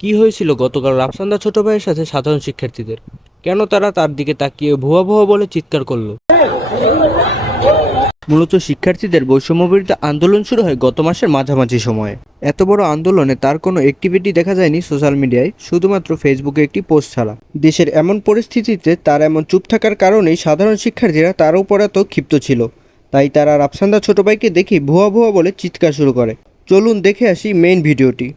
কি হয়েছিল গতকাল রাফসান্দা ছোট ভাইয়ের সাথে সাধারণ শিক্ষার্থীদের? কেন তারা তার দিকে তাকিয়ে ভুয়া ভুয়া বলে চিৎকার করলো? মূলত শিক্ষার্থীদের বৈষম্যবিরোধী আন্দোলন শুরু হয় গত মাসের মাঝামাঝি সময়ে। এত বড় আন্দোলনে তার কোনো অ্যাক্টিভিটি দেখা যায়নি সোশ্যাল মিডিয়ায়, শুধুমাত্র ফেসবুকে একটি পোস্ট ছাড়া। দেশের এমন পরিস্থিতিতে তার এমন চুপ থাকার কারণেই সাধারণ শিক্ষার্থীরা তার উপর এত ক্ষিপ্ত ছিল। তাই তারা রাফসান্দা ছোট ভাইকে দেখে ভুয়া ভুয়া বলে চিৎকার শুরু করে। চলুন দেখে আসি মেইন ভিডিওটি।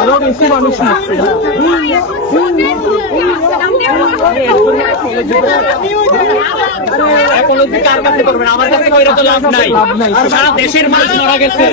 আরো বেশি মানুষ আমার কাছে লাভ নাই। সারা দেশের মানুষ মারা গেছে।